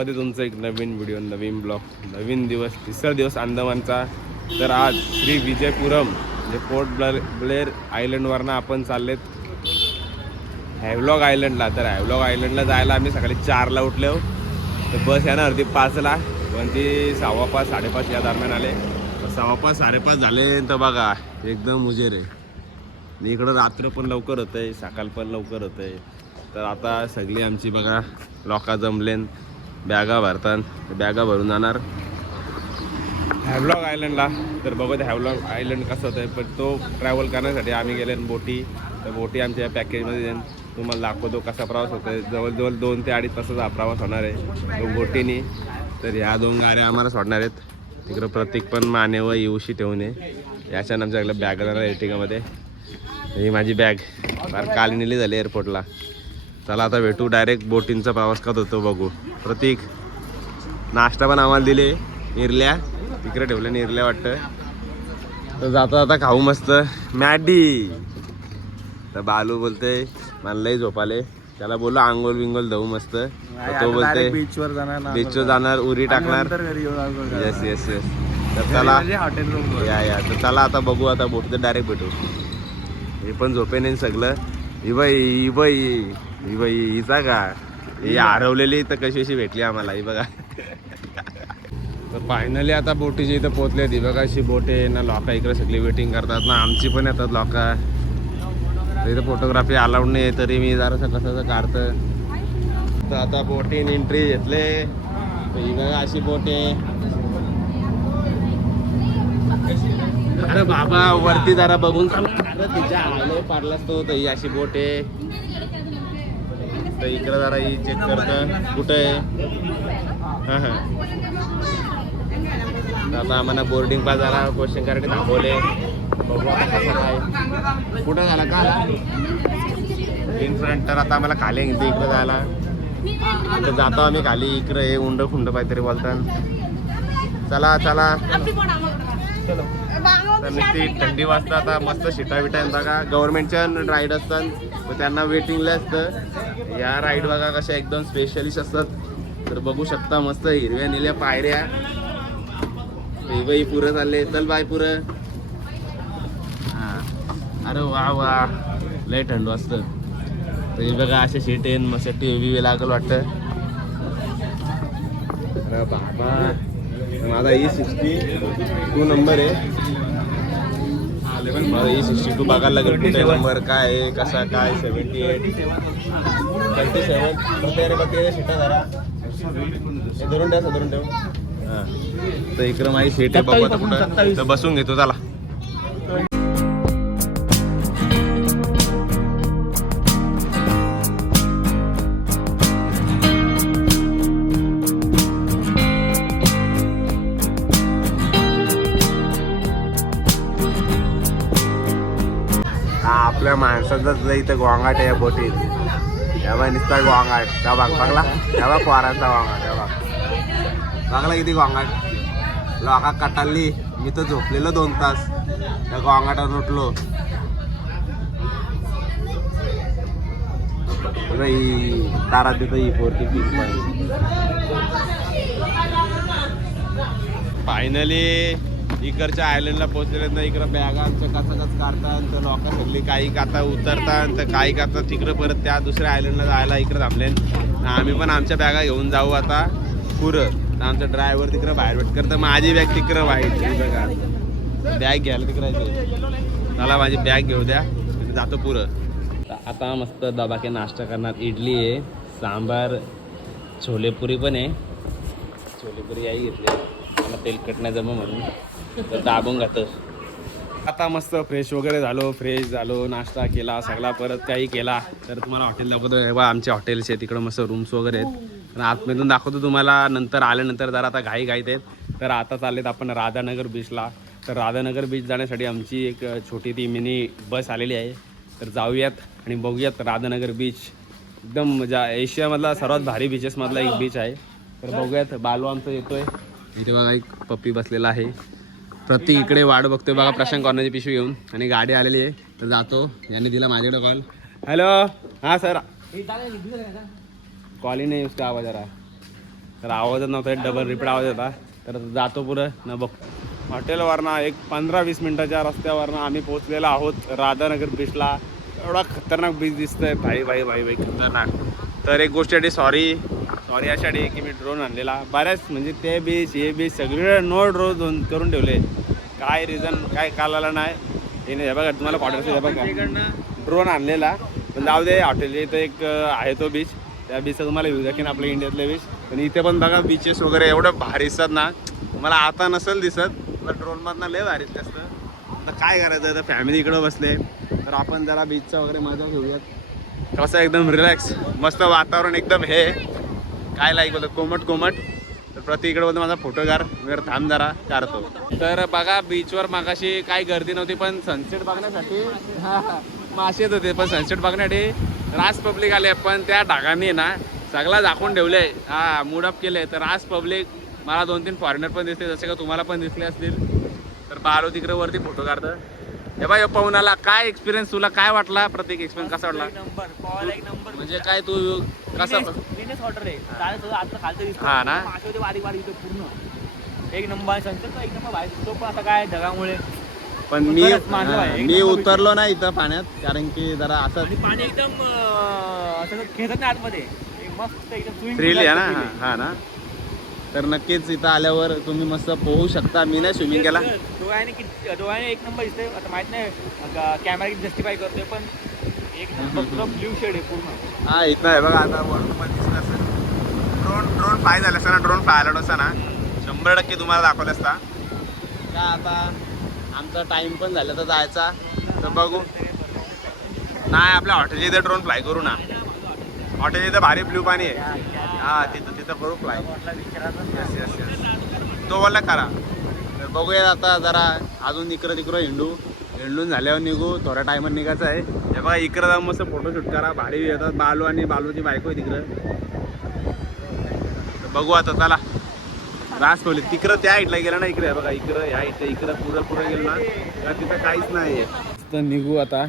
स्वागत आहे तुमचं एक नवीन व्हिडिओ, नवीन ब्लॉग, नवीन दिवस, तिसरा दिवस अंदमानचा. तर आज श्री विजयपुरम म्हणजे पोर्ट ब्लेअर आयलंडवरनं आपण चाललेत हॅव्हलॉग आयलंडला. तर हॅव्हलॉग आयलंडला जायला आम्ही सकाळी 4ला उठलो. तर बस येणार होती 5ला, पण ती 5:15 5:30 या दरम्यान आले. 5:15 5:30 झाले तर बघा एकदम उजेर आहे. इकडं रात्र पण लवकर होतं आहे, सकाळ पण लवकर होतं आहे. तर आता सगळी आमची बघा लोका जमलेन, बॅगा भरतात, बॅगा भरून जाणार हॅव्हलॉग आयलंडला. तर बघत हॅव्हलॉग आयलंड कसं होतं आहे, पण तो ट्रॅव्हल करण्यासाठी आम्ही गेले बोटी. तर बोटी आमच्या या पॅकेजमध्ये तुम्हाला दाखवतो कसा प्रवास होतो आहे. जवळजवळ 2 ते 2.5 तासाचा हा प्रवास होणार आहे तो बोटीने. तर ह्या 2 गाड्या आम्हाला सोडणार आहेत. तिकडं प्रत्येक पण माने व येऊशी ठेवून आहे. याच्यानं आमच्याकडे बॅग जाणार एर्टिगामध्ये. ही माझी बॅग फार काल नेली झाली एअरपोर्टला. चला आता भेटू, डायरेक्ट बोटींचा प्रवास करत होतो बघू. प्रतीक नाश्ता पण आम्हाला दिले, निरल्या तिकडे ठेवल्या, निरल्या वाटतं. तर जाता जाता खाऊ मस्त मॅडी. तर बालू बोलते मला लई झोपाले, त्याला बोललो आंघोळ बिंगोल धुवू मस्त. तो बोलते बीचवर जाणार, उरी टाकणार. Yes yes yes. तर चला हॉटेल रूम या. तर चला आता बघू, आता बोटीत डायरेक्ट भेटू. हे पण झोपे नाही सगळं. ही बाई हिचा का ही हरवलेली तर कशी अशी भेटली आम्हाला, ही बघा. तर फायनली आता बोटीची इथं पोहोचले. ती बघा अशी बोट आहे ना. लोका इकडे सगळी वेटिंग करतात ना, आमची पण येतात लोका. इथं फोटोग्राफी अलाउड नाही, तरी मी जरासं कसं काढतं. तर आता बोटीन एंट्री घेतले. ही बघा अशी बोट आहे. अरे बाबा वरती जरा बघून तिच्या आले पाडलाच तो. तर ही अशी बोट आहे. तर इकडं जरा ही चेक करतं कुठं आहे. हां हां. आता आम्हाला बोर्डिंग पास झाला, क्वेश्चन करायला थांबवले. बघू आता कसं काय कुठं झाला का इन फ्रंट. तर आता आम्हाला खाली घेते इकडं जायला. तर जातो आम्ही खाली. इकडं हे उंड खुंड काहीतरी बोलतात. चला चला. तर नुसती थंडी वाजता आता मस्त शिटा विटा बघा. गव्हर्नमेंटच्या राईड असतात, तर त्यांना वेटिंगला असतं. या राईड बघा कशा एकदम स्पेशलिस्ट असतात. तर बघू शकता मस्त हिरव्या निळ्या पायऱ्या. बाई पुरं चालले, चल बाय पुरं. हां अरे वा वा लय थंड वाजतं. तर हे बघा असे सीट येईन मस्त टी लागल वाटतं. अरे बाबा माझा E62 नंबर आहे. मला E62 बघायला लागेल कुठे नंबर काय आहे कसा काय. 78 37 सीटा जरा धरून ठेवा, धरून ठेव. हां तर इकडं माझी सीट आहे बघू आता कुठं. तर बसून घेतो चला. आपल्या माणसाचाच इथं गोंगाट आहे या बोटीत. तेव्हा नुसता गोंगाट. त्या भाग बघला, तेव्हा पोरांचा गोंगाट. तेव्हा बघला किती गोंगाट. लोका कटाली. मी तर झोपलेलो 2 तास त्या गोंगाटावर उठलो. तारा देतो ही 43 पॉईंट. फायनली इकडच्या आयलंडला पोहोचलेले ना. इकडं बॅगा आमच्या कचाकच काढतात. तर लोक सगळी काही काता उतरतात, तर काही काता तिकडं परत त्या दुसऱ्या आयलंडला जायला इकडं थांबले. आम्ही पण आमच्या बॅगा घेऊन जाऊ आता पुरं. तर आमचा ड्रायव्हर तिकडं बाहेर भेट करतं. माझी बॅग तिकडं वाईट बघा, बॅग घ्यायला तिकडं. मला माझी बॅग घेऊ द्या, जातो पुरं. आता मस्त दबाके नाश्ता करणार. इडली आहे, सांबार, छोलेपुरी पण आहे. छोलेपुरी आई घेतली, मला तेलकट नाही जमं म्हणून. तर दाबून घातं. आता मस्त फ्रेश वगैरे झालो, नाश्ता केला सगळा, परत काही केला. तर तुम्हाला हॉटेल दाखवतो. बा आमचे हॉटेल्स आहेत तिकडं, मस्त रूम्स वगैरे आहेत. आणि आतमधून दाखवतो तुम्हाला नंतर आल्यानंतर. जरा आता घाईत आहेत. तर आता चाललेत आपण राधानगर बीचला. तर राधानगर बीच जाण्यासाठी आमची एक छोटी ती मिनी बस आलेली आहे. तर जाऊयात आणि बघूयात राधानगर बीच. एकदम म्हणजे एशियामधला सर्वात भारी बीचेसमधला एक बीच आहे. तर बघूयात. बालू आमचं येतोय. इथे बघा एक पप्पी बसलेला आहे. प्रत्येक इकडे वाट बघतोय बघा प्रशांत कॉर्नरची पिशवी घेऊन. आणि गाडी आलेली आहे. तर जातो. याने दिला माझ्याकडे कॉल. हॅलो हां सर. कॉल ही नहीं उसका आवाज आ रहा. तर आवाजच नव्हता, डबल रिपीट आवाज होता. तर जातो पुढं न बघ. हॉटेलवरनं एक 15-20 मिनटाच्या रस्त्यावरनं आम्ही पोहोचलेलो आहोत राधानगर बीचला. एवढा खतरनाक बीच दिसतोय भाई भाई भाई भाई खतरनाक. तर एक गोष्टीसाठी सॉरी यासाठी की मी ड्रोन आणलेला बऱ्याच म्हणजे ते बीच हे बीच सगळे नो ड्रोन करून ठेवले. काय रिझन काय कालाला नाही हे नाही. हे बघा तुम्हाला क्वार्टरचं हे बघा ड्रोन आणलेला. पण जाऊ दे, हॉटेलच्या इथं एक आहे तो बीच, त्या बीचचा तुम्हाला व्ह्यू दाखवेन आपल्या इंडियातले बीच. पण इथे पण बघा बीचेस वगैरे एवढं भारी दिसतात ना, मला आता नसेल दिसत पण ड्रोनमधनं लय भारी दिसतं. आता काय करायचं आहे, तर फॅमिली इकडं बसले तर आपण जरा बीचचा वगैरे मजा घेऊयात. कसं एकदम रिलॅक्स मस्त वातावरण एकदम हे काय लाईक बोलतो कोमट. तर प्रति इकडे बोलतो माझा फोटोग्राफ वगैरे थांब जरा काढतो. तर बघा बीचवर मागाशी काही गर्दी नव्हती पण सनसेट बघण्यासाठी मासे येत होते. पण सनसेट बघण्यासाठी रास पब्लिक आले. पण त्या ढागांनी ना सगळा दाखवून ठेवले, हा मूडअप केले. तर रास पब्लिक मला 2-3 फॉरेनर पण दिसले, जसे का तुम्हाला पण दिसले असतील. तर बालो तिकडे वरती फोटो काढतं. हे बाय पाहून आला. काय एक्सपिरियन्स तुला काय वाटला, प्रत्येक एक्सपिरियन्स कसा वाटला? एक नंबर म्हणजे काय तू कसं ऑर्डर आहे आता खालचं हा ना वारी पूर्ण एक नंबर सनसेट एक नंबर बाहेर दिसतो. पण आता काय ढगामुळे पण मी उतरलो ना इथं पाण्यात, कारण की जरा असं पाणी एकदम असं खेळत नाही आतमध्ये मस्त एकदम थ्रिल आहे ना. हा ना, तर नक्कीच इथं आल्यावर तुम्ही मस्त पोहू शकता. मी नाही स्विमिंग केला. डोळ्याने एक नंबर दिसतोय. आता माहित नाही कॅमेरा किती जस्टिफाय करतोय, पण एक नंबर ब्ल्यू शेड आहे पूर्ण. हा इथं आहे बघा. आता वरून पण दिसलं असेल. ड्रोन फ्लाय झालं असतं ना, ड्रोन पायलट असता ना 100% तुम्हाला दाखवलं असता. का आता आमचा टाइम पण झाला तर जायचा, तर बघू. नाही आपल्या हॉटेलच्या इथे ड्रोन फ्लाय करू ना. हॉटेल इथं भारी ब्ल्यू पाणी आहे. हा तिथं करू फ्लाय. यस तो बोलला खरा. तर बघूया आता जरा अजून इकडं हिंडून झाल्यावर निघू. थोड्या टायमात निघायचं आहे. हे बघा इकडं जाऊन मस्त फोटोशूट करा. भारी येतात. बालू आणि बालूची बायको आहे तिकडं. तर बघू आता चला. रास ठेवली तिकडं त्या साईडला गेलं ना, इकडे बघा इकडं ह्या इकडं पुढं गेलं ना तर तिथं काहीच नाही आहे. तर निघू आता.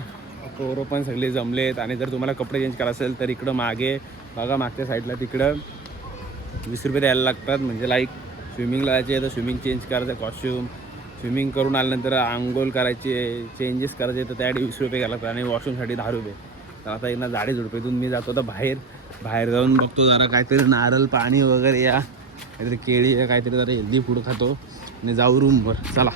पोरं पण सगळे जमलेत. आणि जर तुम्हाला कपडे चेंज करायचे असेल तर इकडं मागे बघा, मागच्या साईडला तिकडं 20 रुपये द्यायला लागतात. म्हणजे लाईक स्विमिंगला जायचे तर स्विमिंग चेंज करायचं कॉस्ट्यूम, स्विमिंग करून आल्यानंतर आंघोळ करायचे चेंजेस करायचे तर त्यासाठी 20 रुपये घ्यायला लागतात. आणि वॉशरूमसाठी 10 रुपये. तर आता इथं झाडे झुडपेतून मी जातो तर बाहेर जाऊन बघतो जरा काहीतरी नारळ पाणी वगैरे या काहीतरी केळी काहीतरी जरा हेल्दी फूड खातो आणि जाऊ रूमवर. चला.